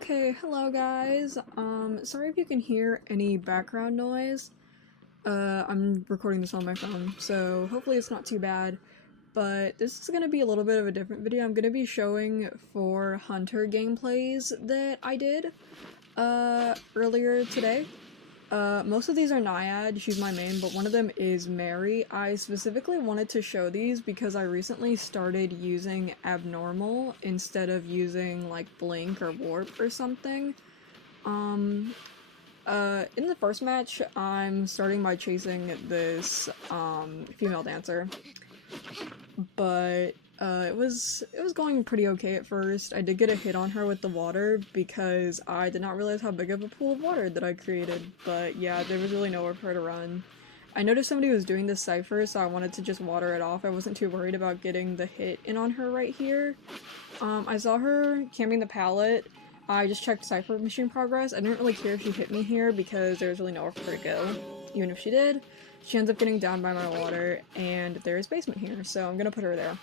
Okay, hello guys. Sorry if you can hear any background noise. I'm recording this on my phone, so hopefully it's not too bad. But this is gonna be a little bit of a different video. I'm gonna be showing 4 Hunter gameplays that I did, earlier today. Most of these are Naiad, she's my main, but one of them is Mary. I specifically wanted to show these because I recently started using Abnormal instead of using, like, Blink or Warp or something. Um, in the first match, I'm starting by chasing this, female dancer. But it was going pretty okay at first. I did get a hit on her with the water because I did not realize how big of a pool of water that I created. But yeah, there was really nowhere for her to run. I noticed somebody was doing this cipher, so I wanted to just water it off. I wasn't too worried about getting the hit in on her right here. I saw her camping the pallet. I just checked cipher machine progress. I didn't really care if she hit me here because there was really nowhere for her to go. Even if she did, she ends up getting down by my water, and there's basement here, so I'm gonna put her there.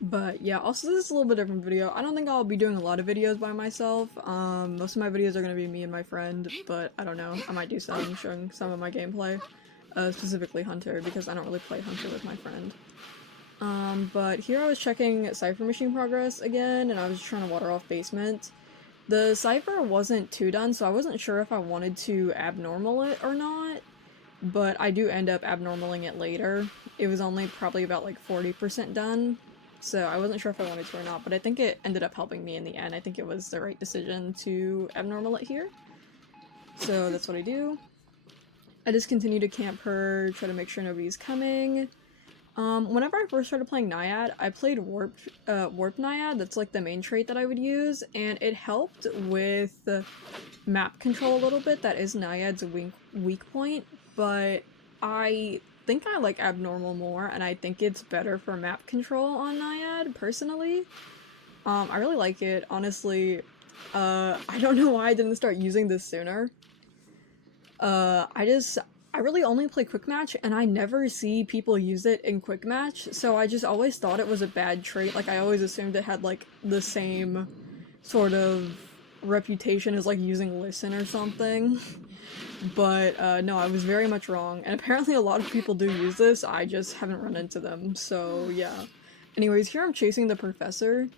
But yeah, also this is a little bit different video. I don't think I'll be doing a lot of videos by myself. Most of my videos are gonna be me and my friend, but I don't know. I might do some showing some of my gameplay. Specifically Hunter, because I don't really play Hunter with my friend. But here I was checking cipher machine progress again, and I was trying to water off basement. The cipher wasn't too done, so I wasn't sure if I wanted to abnormal it or not, but I do end up abnormaling it later. It was only probably about like 40% done, so I wasn't sure if I wanted to or not, but I think it ended up helping me in the end. I think it was the right decision to abnormal it here. So that's what I do. I just continue to camp her, try to make sure nobody's coming. Whenever I first started playing Naiad, I played Warp Naiad, that's like the main trait that I would use, and it helped with map control a little bit. That is Naiad's weak point, but I think I like Abnormal more, and I think it's better for map control on Naiad, personally. I really like it, honestly. I don't know why I didn't start using this sooner. I really only play quick match, and I never see people use it in quick match, so I just always thought it was a bad trait. Like, I always assumed it had, like, the same sort of reputation as, like, using Listen or something. But, no, I was very much wrong, and apparently a lot of people do use this, I just haven't run into them, so yeah. Anyways, here I'm chasing the professor.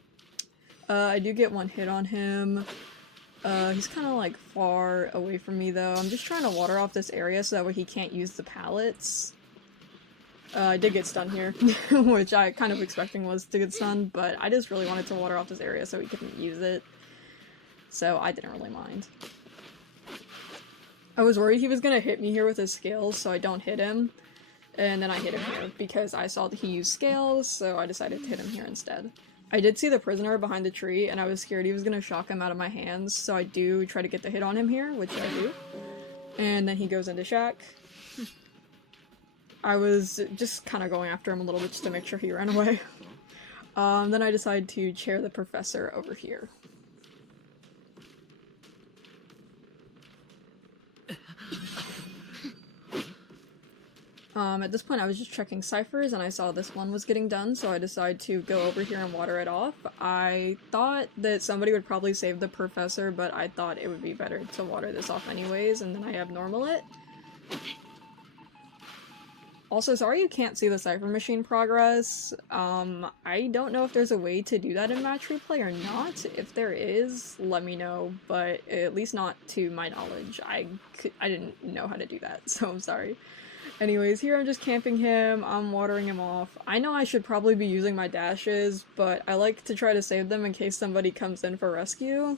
I do get one hit on him. He's kind of like far away from me though. I'm just trying to water off this area so that way he can't use the pallets. I did get stunned here, which I kind of expecting was to get stunned, but I just really wanted to water off this area so he couldn't use it. So I didn't really mind. I was worried he was gonna hit me here with his scales, so I don't hit him. And then I hit him here because I saw that he used scales, so I decided to hit him here instead. I did see the prisoner behind the tree, and I was scared he was gonna shock him out of my hands, so I do try to get the hit on him here, which I do. And then he goes into shack. I was just kind of going after him a little bit just to make sure he ran away. Then I decide to chair the professor over here. At this point I was just checking ciphers and I saw this one was getting done, so I decided to go over here and water it off. I thought that somebody would probably save the professor, but I thought it would be better to water this off anyways, and then I abnormal it. Also, sorry you can't see the cipher machine progress. I don't know if there's a way to do that in match replay or not. If there is, let me know, but at least not to my knowledge. I didn't know how to do that, so I'm sorry. Anyways, here I'm just camping him, I'm watering him off. I know I should probably be using my dashes, but I like to try to save them in case somebody comes in for rescue.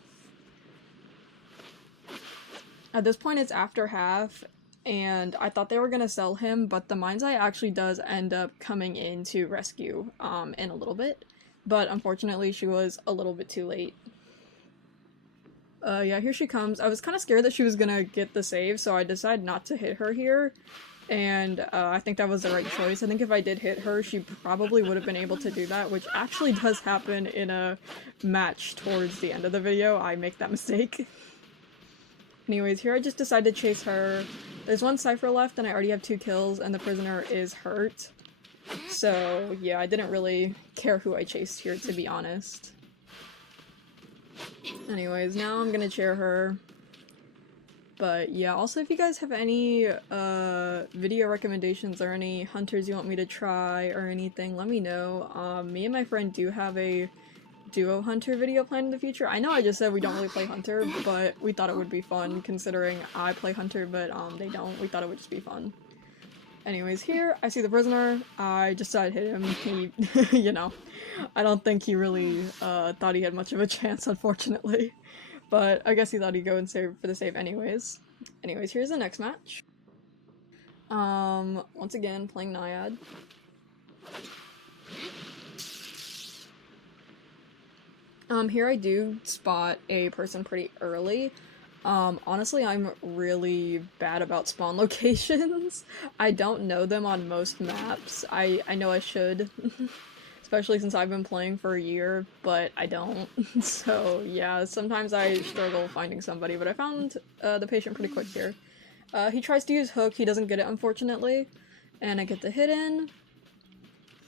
At this point it's after half, and I thought they were gonna sell him, but the Mind's Eye actually does end up coming in to rescue, in a little bit. But unfortunately she was a little bit too late. Yeah, here she comes. I was kind of scared that she was gonna get the save, so I decided not to hit her here. And I think that was the right choice. I think if I did hit her, she probably would have been able to do that, which actually does happen in a match towards the end of the video. I make that mistake. Anyways, here I just decided to chase her. There's one cipher left and I already have 2 kills and the prisoner is hurt. So yeah, I didn't really care who I chased here, to be honest. Anyways, now I'm gonna chair her. But yeah, also if you guys have any video recommendations or any hunters you want me to try or anything, let me know. Me and my friend do have a duo hunter video planned in the future. I know I just said we don't really play hunter, but we thought it would be fun considering I play hunter, but they don't. We thought it would just be fun. Anyways, here I see the prisoner. I just decided to hit him. He, you know, I don't think he really thought he had much of a chance, unfortunately. But I guess he thought he'd go and save for the save anyways. Anyways, here's the next match. Once again, playing Naiad. Here I do spot a person pretty early. Honestly, I'm really bad about spawn locations. I don't know them on most maps. I know I should. Especially since I've been playing for a year, but I don't. So yeah, sometimes I struggle finding somebody, but I found the patient pretty quick here. He tries to use hook, he doesn't get it unfortunately, and I get the hit in.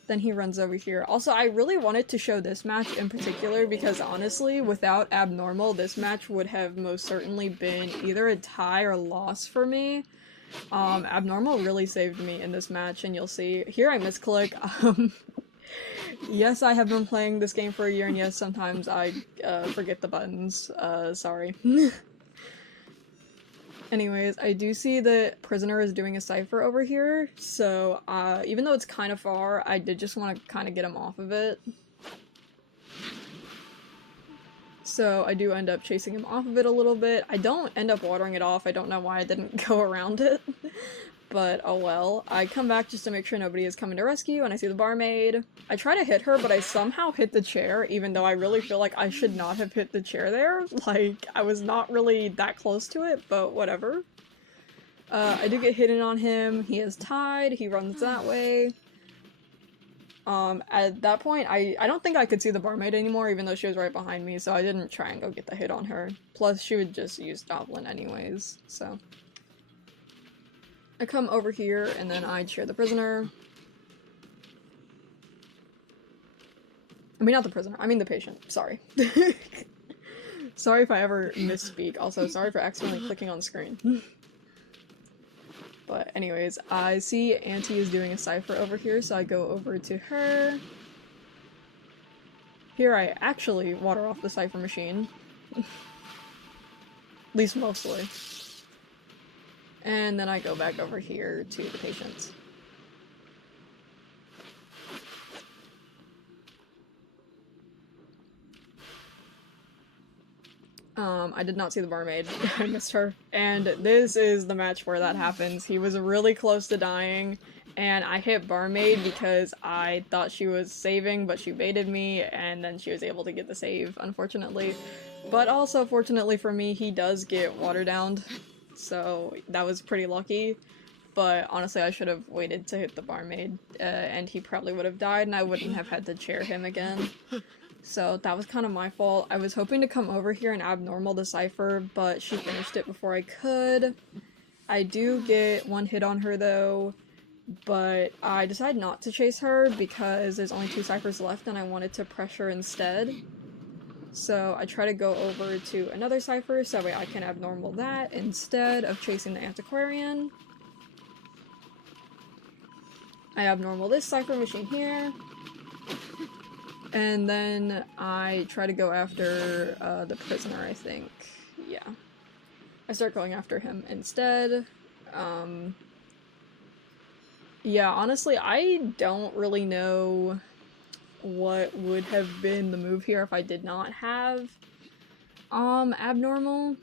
Then he runs over here. Also, I really wanted to show this match in particular because honestly, without Abnormal, this match would have most certainly been either a tie or loss for me. Abnormal really saved me in this match, and you'll see. Here I misclick. Yes, I have been playing this game for a year, and yes, sometimes I forget the buttons. Sorry. Anyways, I do see the prisoner is doing a cipher over here, so even though it's kind of far, I did just want to kind of get him off of it. So I do end up chasing him off of it a little bit. I don't end up watering it off, I don't know why I didn't go around it. But oh well. I come back just to make sure nobody is coming to rescue, and I see the barmaid. I try to hit her, but I somehow hit the chair, even though I really feel like I should not have hit the chair there. Like, I was not really that close to it, but whatever. I do get hidden on him. He is tied. He runs that way. At that point, I don't think I could see the barmaid anymore, even though she was right behind me, so I didn't try and go get the hit on her. Plus, she would just use Goblin anyways, so. I come over here, and then I cheer the prisoner. I mean, not the prisoner, I mean the patient, sorry. Sorry if I ever misspeak, also sorry for accidentally clicking on screen. But anyways, I see Auntie is doing a cipher over here, so I go over to her. Here I actually water off the cipher machine. At least mostly. And then I go back over here to the patient. I did not see the barmaid. I missed her. And this is the match where that happens. He was really close to dying, and I hit barmaid because I thought she was saving, but she baited me, and then she was able to get the save, unfortunately. But also, fortunately for me, he does get water downed, so that was pretty lucky. But honestly, I should have waited to hit the barmaid, and he probably would have died, and I wouldn't have had to chair him again. So that was kind of my fault. I was hoping to come over here and Abnormal the cipher, but she finished it before I could. I do get one hit on her though, but I decided not to chase her because there's only 2 ciphers left and I wanted to pressure instead. So I try to go over to another cipher so that way I can Abnormal that instead of chasing the Antiquarian. I Abnormal this cipher machine here. And then I try to go after the prisoner, I think. Yeah. I start going after him instead. Yeah, honestly, I don't really know what would have been the move here if I did not have Abnormal.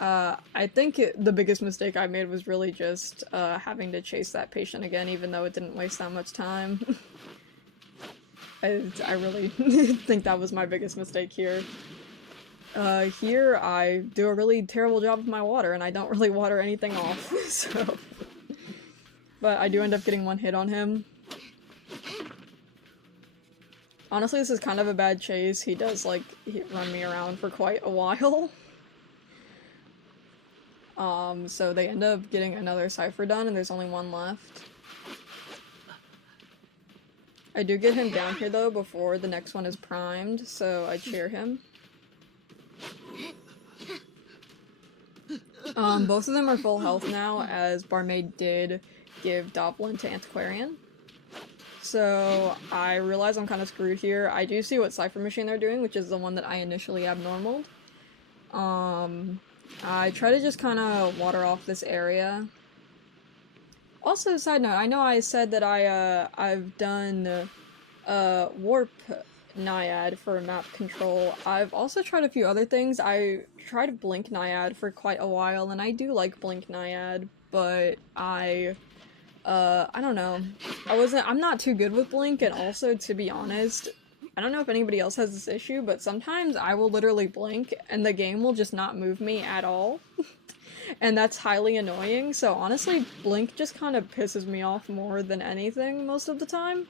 I think the biggest mistake I made was really just having to chase that patient again, even though it didn't waste that much time. I really think that was my biggest mistake here. Here I do a really terrible job of my water, and I don't really water anything off, so. But I do end up getting one hit on him. Honestly, this is kind of a bad chase. He does, like, run me around for quite a while. So they end up getting another cipher done, and there's only one left. I do get him down here though before the next one is primed, so I cheer him. Both of them are full health now, as Barmaid did give Doblin to Antiquarian. So I realize I'm kind of screwed here. I do see what Cypher Machine they're doing, which is the one that I initially abnormaled. I try to just kind of water off this area. Also, side note, I know I said that I've done Warp Naiad for map control. I've also tried a few other things. I tried Blink Naiad for quite a while, and I do like Blink Naiad, but I don't know. I'm not too good with Blink, and also, to be honest, I don't know if anybody else has this issue, but sometimes I will literally blink, and the game will just not move me at all. And that's highly annoying, so honestly, Blink just kind of pisses me off more than anything most of the time.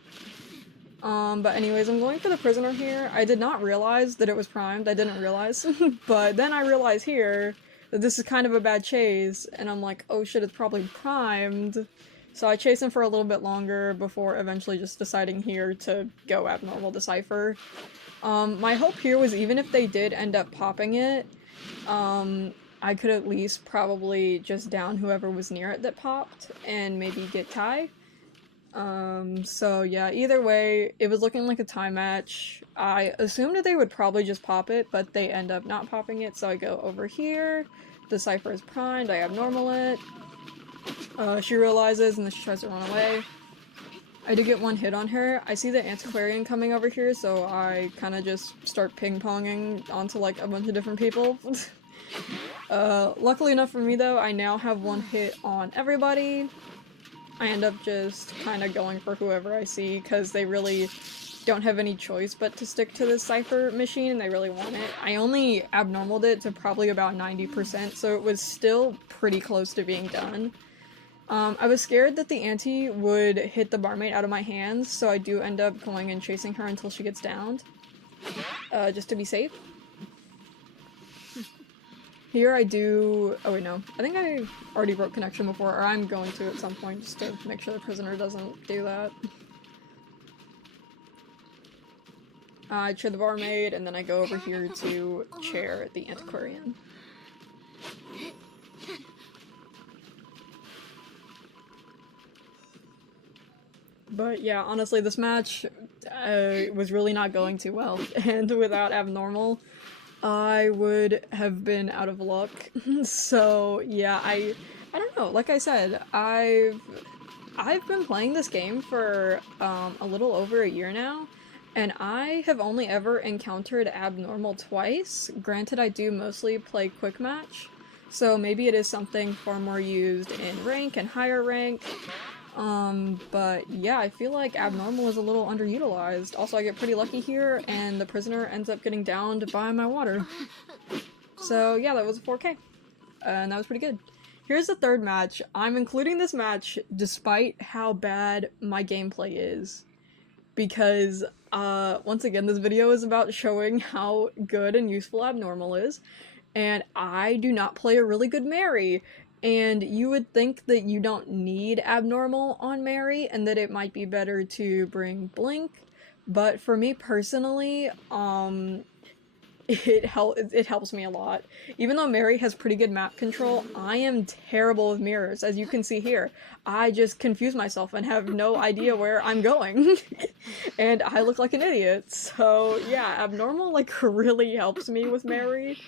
But anyways, I'm going for the prisoner here. I did not realize that it was primed, I didn't realize. But then I realize here that this is kind of a bad chase, and I'm like, oh shit, it's probably primed. So I chase him for a little bit longer before eventually just deciding here to go abnormal Decipher. My hope here was even if they did end up popping it, I could at least probably just down whoever was near it that popped and maybe get tie. So yeah, either way, it was looking like a tie match. I assumed that they would probably just pop it, but they end up not popping it, so I go over here. Decipher is primed, I abnormal it. She realizes and then she tries to run away. I do get one hit on her. I see the Antiquarian coming over here, so I kind of just start ping-ponging onto like a bunch of different people. Luckily enough for me though, I now have one hit on everybody. I end up just kind of going for whoever I see, because they really don't have any choice but to stick to this Cypher machine, and they really want it. I only abnormaled it to probably about 90%, so it was still pretty close to being done. I was scared that the Anti would hit the barmaid out of my hands, so I do end up going and chasing her until she gets downed. Just to be safe. Here I do... oh wait, no. I think I already broke connection before, or I'm going to at some point just to make sure the prisoner doesn't do that. I chair the barmaid, and then I go over here to chair the Antiquarian. But yeah, honestly, this match was really not going too well, and without abnormal, I would have been out of luck. So yeah, I don't know. Like I said, I've been playing this game for a little over a year now, and I have only ever encountered abnormal twice. Granted, I do mostly play quick match, so maybe it is something far more used in rank and higher rank. But yeah, I feel like abnormal is a little underutilized. Also, I get pretty lucky here, and the prisoner ends up getting downed by my water. So yeah, that was a 4K. And that was pretty good. Here's the third match. I'm including this match despite how bad my gameplay is. Because, once again, this video is about showing how good and useful abnormal is. And I do not play a really good Mary. And you would think that you don't need abnormal on Mary and that it might be better to bring Blink, but for me personally, it helps me a lot. Even though Mary has pretty good map control, I am terrible with mirrors, as you can see here. I just confuse myself and have no idea where I'm going. And I look like an idiot. So yeah, abnormal like really helps me with Mary.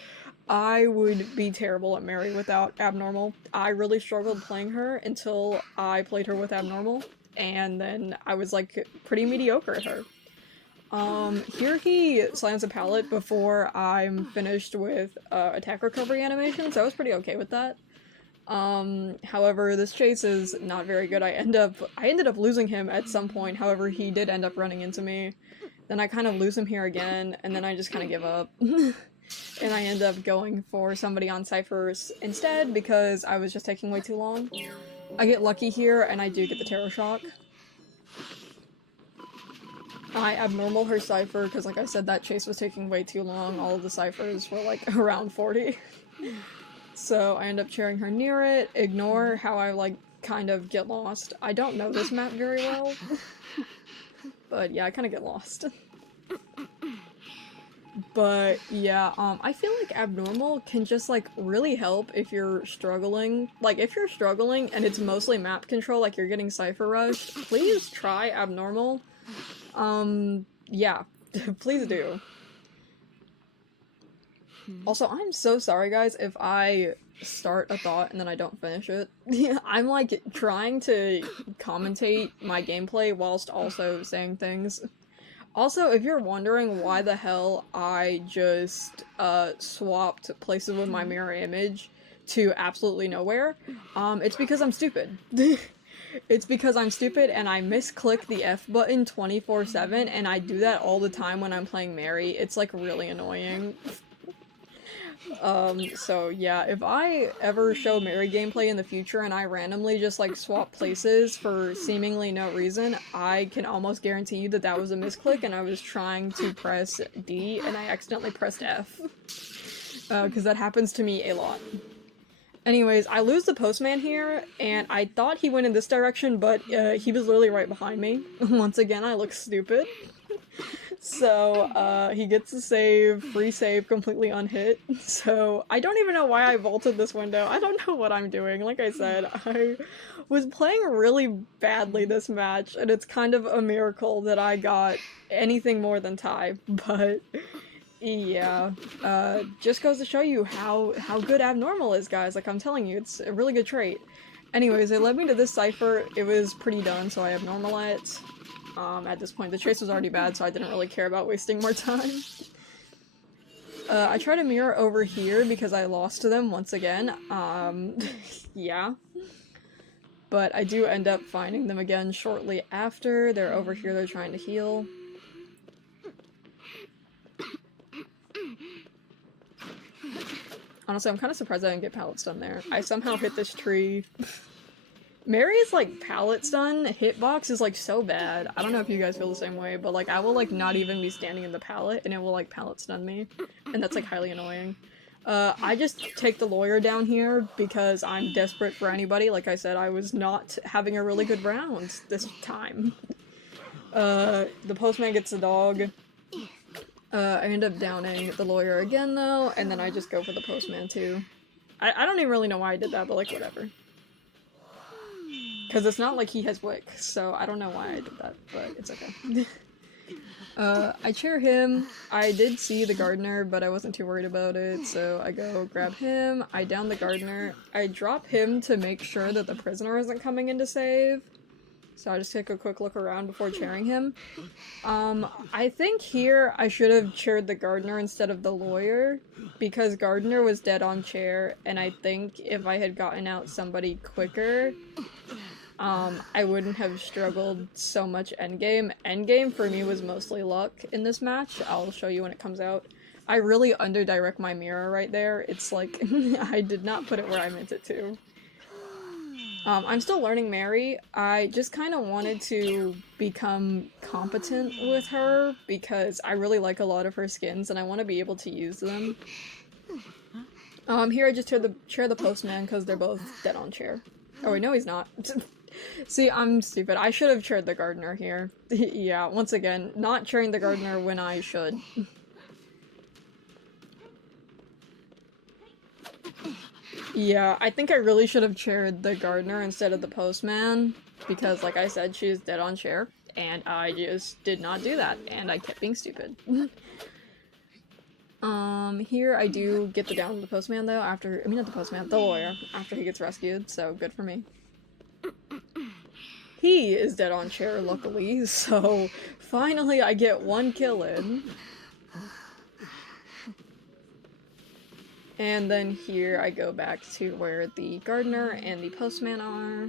I would be terrible at Mary without abnormal. I really struggled playing her until I played her with abnormal, and then I was like pretty mediocre at her. Here he slams a pallet before I'm finished with attack recovery animation, so I was pretty okay with that. However, this chase is not very good. I ended up losing him at some point, however he did end up running into me. Then I kind of lose him here again, and then I just kind of give up. And I end up going for somebody on Cyphers instead because I was just taking way too long. I get lucky here, and I do get the Terror Shock. I abnormal her Cypher because, like I said, that chase was taking way too long. All of the Cyphers were like around 40. So I end up chairing her near it. Ignore how I like kind of get lost. I don't know this map very well. But yeah, I kind of get lost. But yeah, I feel like abnormal can just like really help if you're struggling. Like if you're struggling and it's mostly map control, like you're getting cipher rushed, please try abnormal. Yeah, please do. Also, I'm so sorry guys if I start a thought and then I don't finish it. I'm like trying to commentate my gameplay whilst also saying things. Also, if you're wondering why the hell I just swapped places with my mirror image to absolutely nowhere, it's because I'm stupid. It's because I'm stupid and I misclick the F button 24/7 and I do that all the time when I'm playing Mary. It's like really annoying. So yeah, if I ever show Mary gameplay in the future and I randomly just like swap places for seemingly no reason, I can almost guarantee you that that was a misclick and I was trying to press D and I accidentally pressed F. Because that happens to me a lot. Anyways, I lose the postman here, and I thought he went in this direction, but he was literally right behind me. Once again, I look stupid. So, he gets a save, free save, completely unhit. So, I don't even know why I vaulted this window. I don't know what I'm doing. Like I said, I was playing really badly this match, and it's kind of a miracle that I got anything more than tie, but yeah, just goes to show you how good abnormal is, guys. Like, I'm telling you, it's a really good trait. Anyways, it led me to this cipher. It was pretty done, so I abnormal it. At this point, the chase was already bad, so I didn't really care about wasting more time. I tried to mirror over here because I lost to them once again. Yeah. But I do end up finding them again shortly after. They're over here, they're trying to heal. Honestly, I'm kind of surprised I didn't get pallet stun there. I somehow hit this tree. Mary's, like, pallet stun hitbox is, like, so bad. I don't know if you guys feel the same way, but, like, I will, like, not even be standing in the pallet, and it will, like, pallet stun me. And that's, like, highly annoying. I just take the lawyer down here because I'm desperate for anybody. Like I said, I was not having a really good round this time. The postman gets the dog. I end up downing the lawyer again, though, and then I just go for the postman, too. I don't even really know why I did that, but, like, whatever. Because it's not like he has wick, so I don't know why I did that, but it's okay. I chair him. I did see the gardener, but I wasn't too worried about it, so I go grab him. I down the gardener. I drop him to make sure that the prisoner isn't coming in to save. So I just take a quick look around before chairing him. I think here I should have chaired the gardener instead of the lawyer, because gardener was dead on chair, and I think if I had gotten out somebody quicker, I wouldn't have struggled so much endgame. Endgame for me was mostly luck in this match. I'll show you when it comes out. I really underdirect my mirror right there. It's like, I did not put it where I meant it to. I'm still learning Mary. I just kind of wanted to become competent with her because I really like a lot of her skins and I want to be able to use them. Here I just chair the postman because they're both dead on chair. Oh wait, no he's not. See, I'm stupid. I should have chaired the gardener here. Yeah, once again, not chairing the gardener when I should. Yeah, I think I really should have chaired the gardener instead of the postman, because like I said, she's dead on chair, and I just did not do that, and I kept being stupid. Here I do get the down of the postman though, not the postman, the lawyer, after he gets rescued, so good for me. He is dead on chair, luckily, so finally I get one kill in. And then here I go back to where the gardener and the postman are.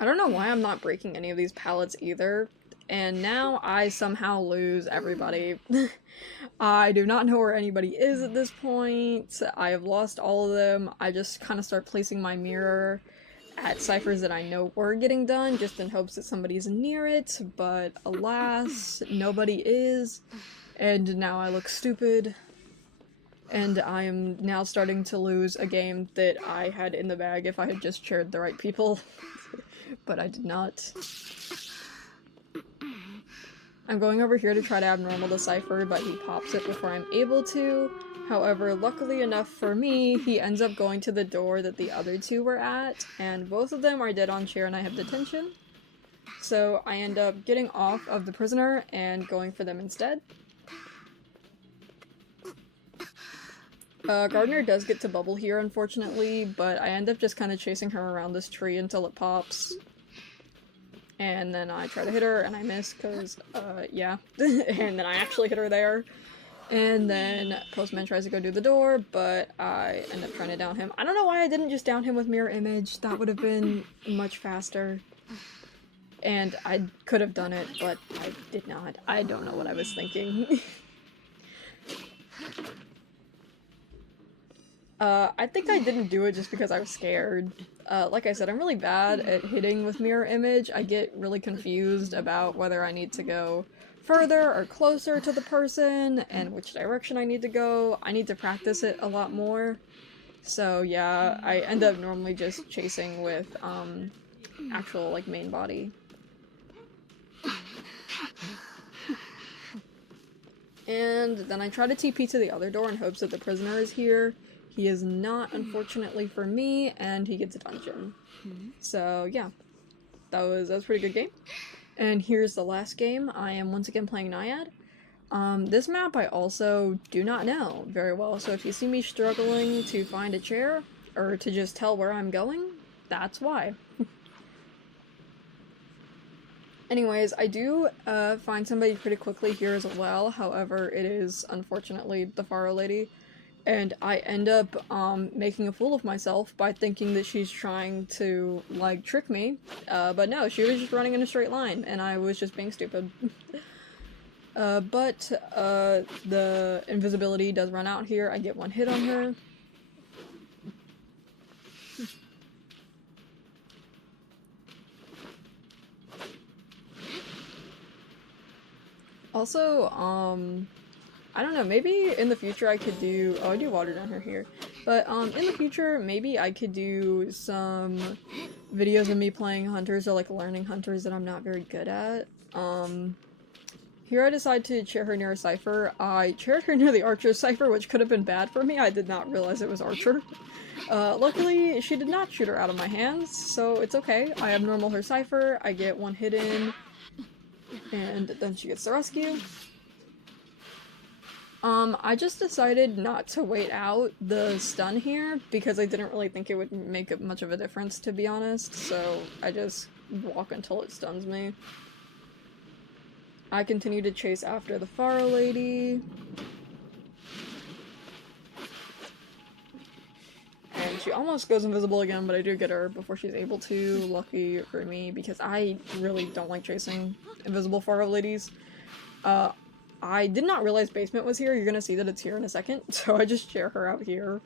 I don't know why I'm not breaking any of these pallets either. And now I somehow lose everybody. I do not know where anybody is at this point. I have lost all of them. I just kind of start placing my mirror at ciphers that I know were getting done, just in hopes that somebody's near it, but alas, nobody is. And now I look stupid. And I am now starting to lose a game that I had in the bag if I had just chaired the right people. but I did not. I'm going over here to try to abnormal the cipher, but he pops it before I'm able to. However, luckily enough for me, he ends up going to the door that the other two were at, and both of them are dead on chair and I have detention. So I end up getting off of the prisoner and going for them instead. Gardner does get to bubble here, unfortunately, but I end up just kind of chasing her around this tree until it pops. And then I try to hit her, and I miss, because, yeah. And then I actually hit her there. And then Postman tries to go do the door, but I end up trying to down him. I don't know why I didn't just down him with Mirror Image. That would have been much faster. And I could have done it, but I did not. I don't know what I was thinking. I think I didn't do it just because I was scared. Like I said, I'm really bad at hitting with Mirror Image. I get really confused about whether I need to go further or closer to the person, and which direction I need to go. I need to practice it a lot more. So yeah, I end up normally just chasing with, actual, like, main body. And then I try to TP to the other door in hopes that the prisoner is here. He is not, unfortunately for me, and he gets a dungeon. So yeah, that was a pretty good game. And here's the last game. I am once again playing Naiad. This map I also do not know very well, so if you see me struggling to find a chair, or to just tell where I'm going, that's why. Anyways, I do find somebody pretty quickly here as well, however, it is unfortunately the Faro lady, and I end up making a fool of myself by thinking that she's trying to, like, trick me, but no, she was just running in a straight line, and I was just being stupid. But the invisibility does run out here. I get one hit on her. Also, I don't know, maybe in the future I could do- oh, I do water down here. But, in the future, maybe I could do some videos of me playing hunters, or, like, learning hunters that I'm not very good at. Here I decided to chair her near a cipher. I chaired her near the Archer cipher, which could have been bad for me. I did not realize it was Archer. Luckily, she did not shoot her out of my hands, so it's okay. I abnormal her cipher, I get one hit in, and then she gets the rescue. I just decided not to wait out the stun here, because I didn't really think it would make much of a difference, to be honest, so I just walk until it stuns me. I continue to chase after the Faro lady. And she almost goes invisible again, but I do get her before she's able to. Lucky for me, because I really don't like chasing invisible Faro ladies. I did not realize basement was here. You're gonna see that it's here in a second, so I just chair her out here.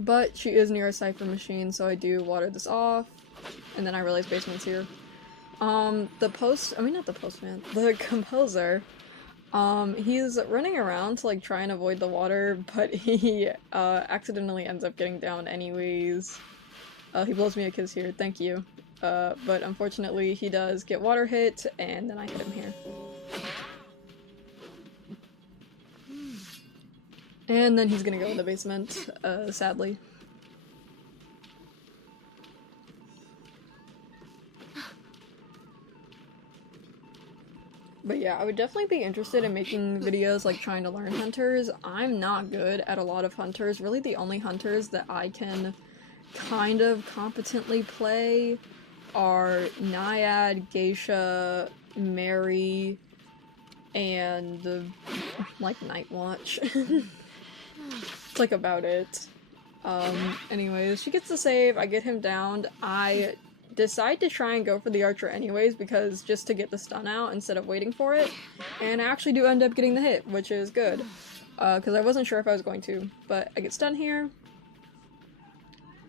But she is near a cipher machine, so I do water this off, and then I realize basement's here. The composer, he's running around to, like, try and avoid the water, but he, accidentally ends up getting down anyways. He blows me a kiss here, thank you. But unfortunately he does get water hit, and then I hit him here. And then he's gonna go in the basement, sadly. But yeah, I would definitely be interested in making videos, like, trying to learn hunters. I'm not good at a lot of hunters. Really the only hunters that I can kind of competently play are Naiad, Geisha, Mary, and, like, Night Watch. It's, like, about it. Anyways, she gets the save, I get him downed, I decide to try and go for the Archer anyways, because just to get the stun out instead of waiting for it, and I actually do end up getting the hit, which is good, because I wasn't sure if I was going to, but I get stun here.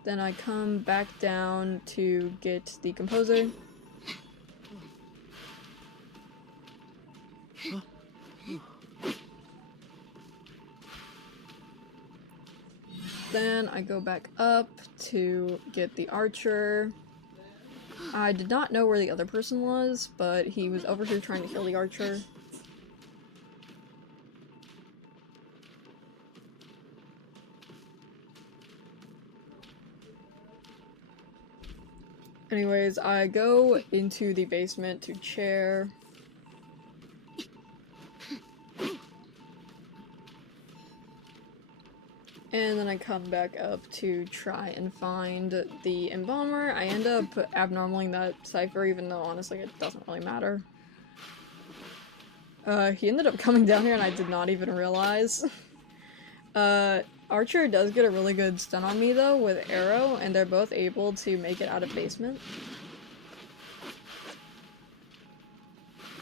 Then I come back down to get the composer. Then I go back up to get the archer. I did not know where the other person was, but he was over here trying to kill the archer. Anyways, I go into the basement to chair. And then I come back up to try and find the embalmer. I end up abnormaling that cipher, even though honestly it doesn't really matter. He ended up coming down here and I did not even realize. Archer does get a really good stun on me though with arrow, and they're both able to make it out of basement.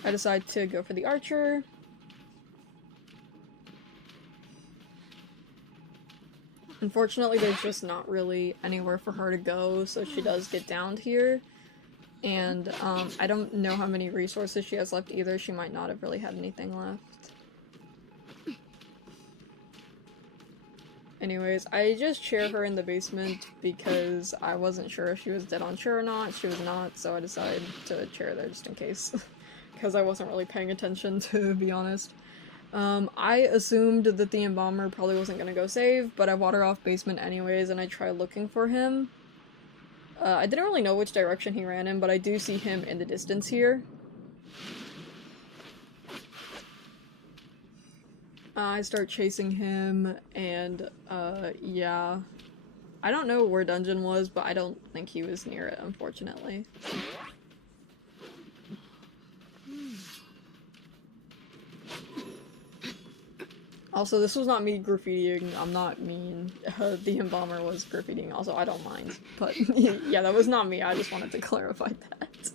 I decide to go for the archer. Unfortunately, there's just not really anywhere for her to go, so she does get downed here. And, I don't know how many resources she has left either. She might not have really had anything left. Anyways, I just chair her in the basement because I wasn't sure if she was dead on chair or not. She was not, so I decided to chair there just in case. Because I wasn't really paying attention, to be honest. I assumed that the embalmer probably wasn't gonna go save, but I water off basement anyways, and I try looking for him. I didn't really know which direction he ran in, but I do see him in the distance here. I start chasing him, and, yeah. I don't know where dungeon was, but I don't think he was near it, unfortunately. Also, this was not me graffitiing, I'm not mean. The embalmer was graffitiing, also I don't mind. But, yeah, that was not me, I just wanted to clarify that.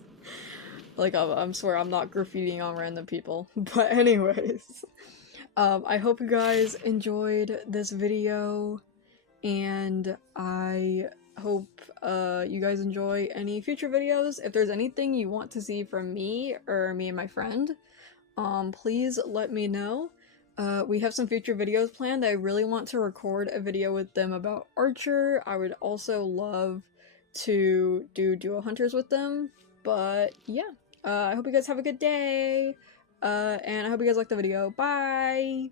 Like, I swear I'm not graffitiing on random people. But anyways, I hope you guys enjoyed this video, and I hope you guys enjoy any future videos. If there's anything you want to see from me, or me and my friend, please let me know. We have some future videos planned. I really want to record a video with them about Archer. I would also love to do duo hunters with them, but yeah. I hope you guys have a good day, and I hope you guys liked the video. Bye!